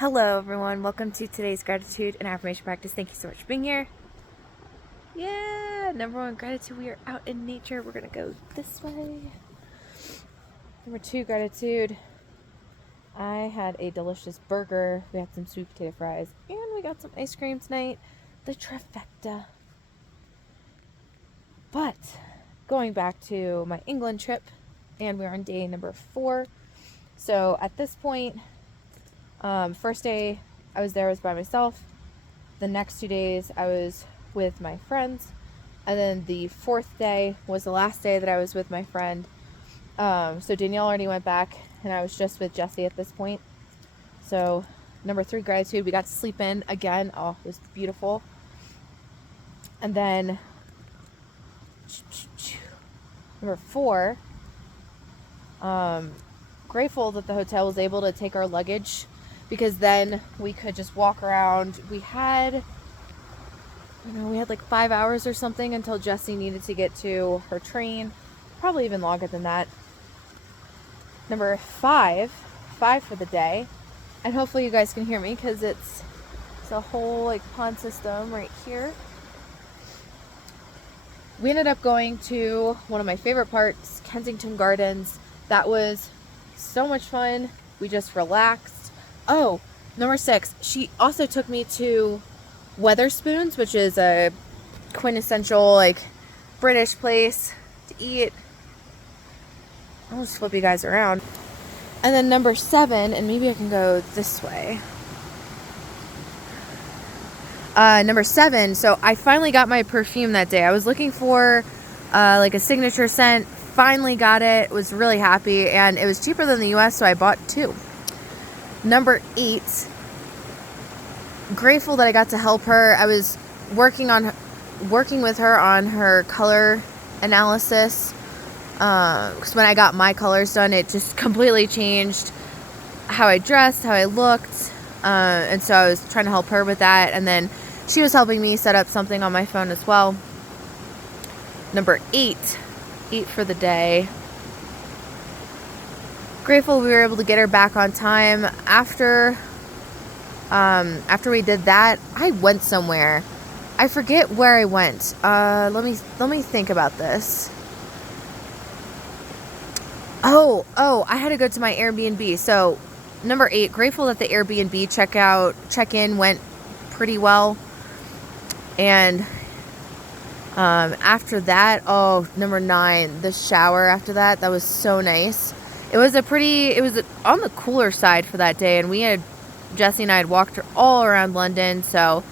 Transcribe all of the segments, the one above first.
Hello everyone, welcome to today's gratitude and affirmation practice. Thank you so much for being here. Yeah, number one, gratitude, we are out in nature. We're gonna go this way. Number two, gratitude, I had a delicious burger. We had some sweet potato fries and we got some ice cream tonight. The trifecta. But going back to my England trip, and we're on day number 4. So at this point, first day I was there, I was by myself. The next 2 days I was with my friends. And then the 4th day was the last day that I was with my friend. So Danielle already went back and I was just with Jesse at this point. So number 3, gratitude, we got to sleep in again. Oh, it was beautiful. And then number 4, grateful that the hotel was able to take our luggage, because then we could just walk around. We had like 5 hours or something until Jessie needed to get to her train. Probably even longer than that. Number 5 for the day. And hopefully you guys can hear me because it's a whole like pond system right here. We ended up going to one of my favorite parks, Kensington Gardens. That was so much fun. We just relaxed. Oh, number 6, she also took me to Weatherspoons, which is a quintessential like British place to eat. I'll just flip you guys around. And then number 7, and maybe I can go this way. Number 7, so I finally got my perfume that day. I was looking for like a signature scent. Finally got it. Was really happy, and it was cheaper than the US, so I bought 2. Number 8, grateful that I got to help her. I was working with her on her color analysis, because when I got my colors done, it just completely changed how I dressed, how I looked, and so I was trying to help her with that, and then she was helping me set up something on my phone as well. Number 8 for the day. Grateful we were able to get her back on time. After we did that, I went somewhere. I forget where I went. Let me think about this. Oh, I had to go to my Airbnb. So, number 8, grateful that the Airbnb check-in went pretty well. And after that, number 9, the shower after that was so nice. It was on the cooler side for that day, and Jessie and I had walked all around London, so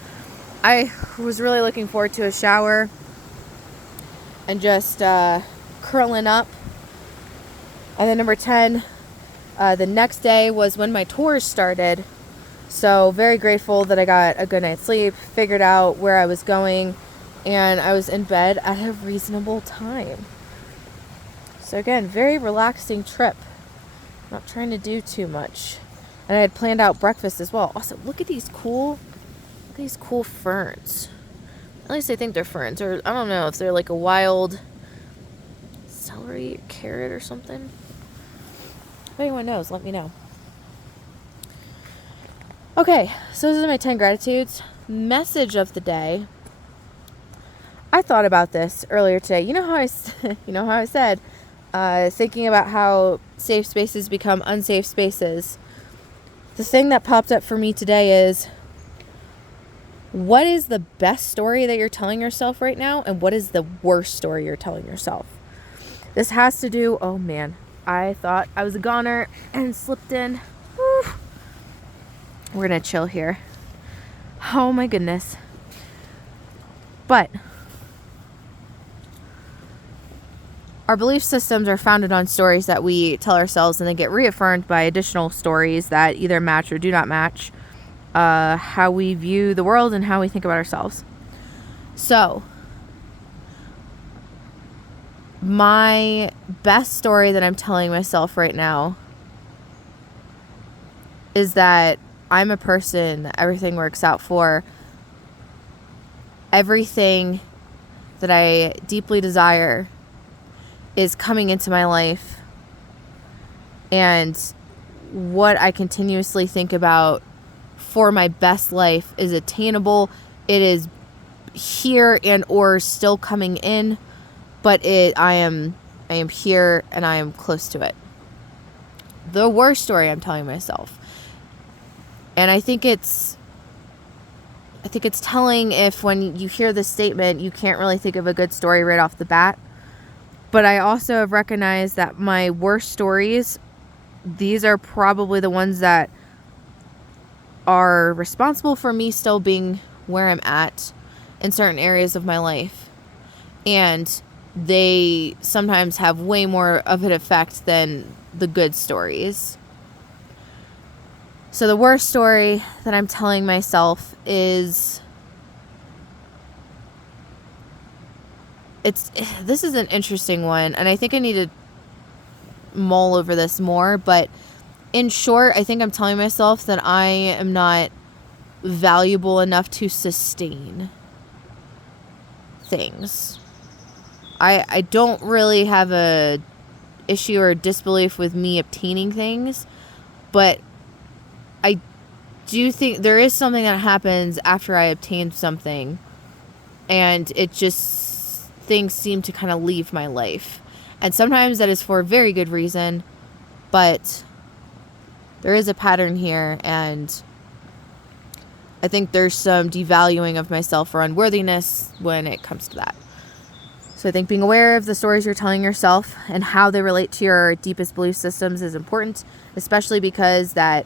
I was really looking forward to a shower and just curling up. And then number 10, the next day was when my tours started. So very grateful that I got a good night's sleep, figured out where I was going, and I was in bed at a reasonable time. So again, very relaxing trip. Not trying to do too much. And I had planned out breakfast as well. Also, look at these cool ferns. At least I think they're ferns, or I don't know if they're like a wild celery or carrot or something. If anyone knows, let me know. Okay, so those are my 10 gratitudes. Message of the day. I thought about this earlier today. You know how I said, thinking about how safe spaces become unsafe spaces. The thing that popped up for me today is, what is the best story that you're telling yourself right now, and what is the worst story you're telling yourself? This has to do, oh man, I thought I was a goner and slipped in. Woo. We're gonna chill here. Oh my goodness. But our belief systems are founded on stories that we tell ourselves, and they get reaffirmed by additional stories that either match or do not match how we view the world and how we think about ourselves. So, my best story that I'm telling myself right now is that I'm a person that everything works out for. Everything that I deeply desire is coming into my life, and what I continuously think about for my best life is attainable. It is here and or still coming in, but I am here and I am close to it. The worst story I'm telling myself. And I think it's telling if when you hear this statement, you can't really think of a good story right off the bat. But I also have recognized that my worst stories, these are probably the ones that are responsible for me still being where I'm at in certain areas of my life. And they sometimes have way more of an effect than the good stories. So the worst story that I'm telling myself is, this is an interesting one, and I think I need to mull over this more, but in short, I think I'm telling myself that I am not valuable enough to sustain things. I don't really have a issue or disbelief with me obtaining things, but I do think there is something that happens after I obtain something, and it just, things seem to kind of leave my life. And sometimes that is for a very good reason, but there is a pattern here, and I think there's some devaluing of myself or unworthiness when it comes to that. So I think being aware of the stories you're telling yourself and how they relate to your deepest belief systems is important, especially because that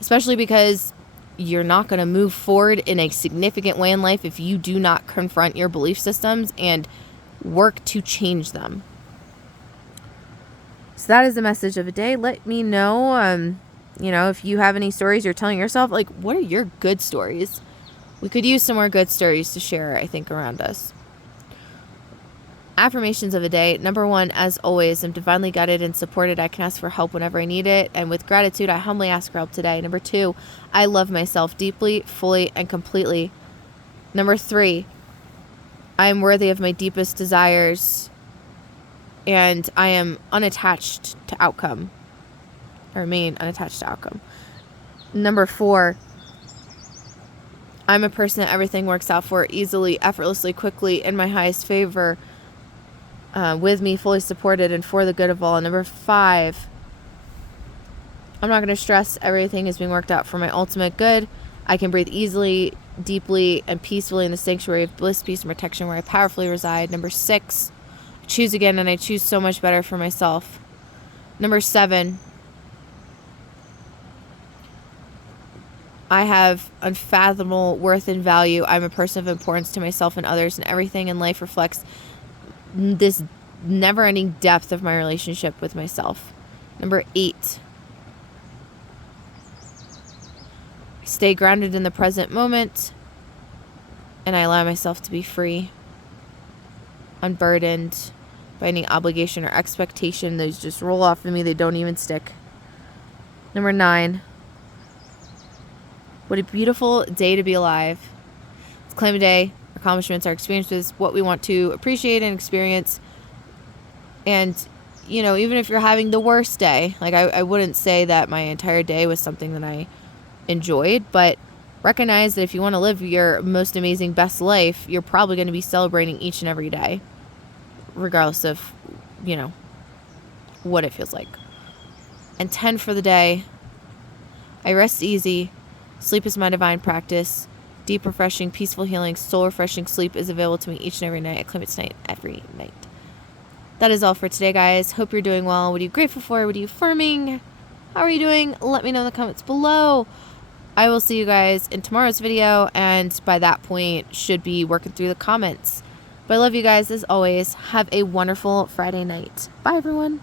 especially because you're not going to move forward in a significant way in life if you do not confront your belief systems and work to change them. So that is the message of the day. Let me know, if you have any stories you're telling yourself, like, what are your good stories? We could use some more good stories to share, I think, around us. Affirmations of the day. Number 1, as always, I'm divinely guided and supported. I can ask for help whenever I need it. And with gratitude, I humbly ask for help today. Number 2, I love myself deeply, fully, and completely. Number 3, I am worthy of my deepest desires. And I am unattached to outcome. I remain unattached to outcome. Number 4, I'm a person that everything works out for easily, effortlessly, quickly, in my highest favor. With me, fully supported, and for the good of all. Number 5, I'm not going to stress. Everything is being worked out for my ultimate good. I can breathe easily, deeply, and peacefully in the sanctuary of bliss, peace, and protection where I powerfully reside. Number 6, I choose again, and I choose so much better for myself. Number 7, I have unfathomable worth and value. I'm a person of importance to myself and others, and everything in life reflects this never-ending depth of my relationship with myself. Number 8, I stay grounded in the present moment, and I allow myself to be free, unburdened by any obligation or expectation. Those just roll off of me. They don't even stick. Number 9, what a beautiful day to be alive. Let's claim a day. Accomplishments, our experiences, what we want to appreciate and experience. And, even if you're having the worst day, like I wouldn't say that my entire day was something that I enjoyed, but recognize that if you want to live your most amazing, best life, you're probably going to be celebrating each and every day, regardless of, what it feels like. And 10 for the day, I rest easy. Sleep is my divine practice. Deep, refreshing, peaceful, healing, soul-refreshing sleep is available to me each and every night. I claim it tonight, every night. That is all for today, guys. Hope you're doing well. What are you grateful for? What are you affirming? How are you doing? Let me know in the comments below. I will see you guys in tomorrow's video, and by that point, should be working through the comments. But I love you guys, as always. Have a wonderful Friday night. Bye, everyone.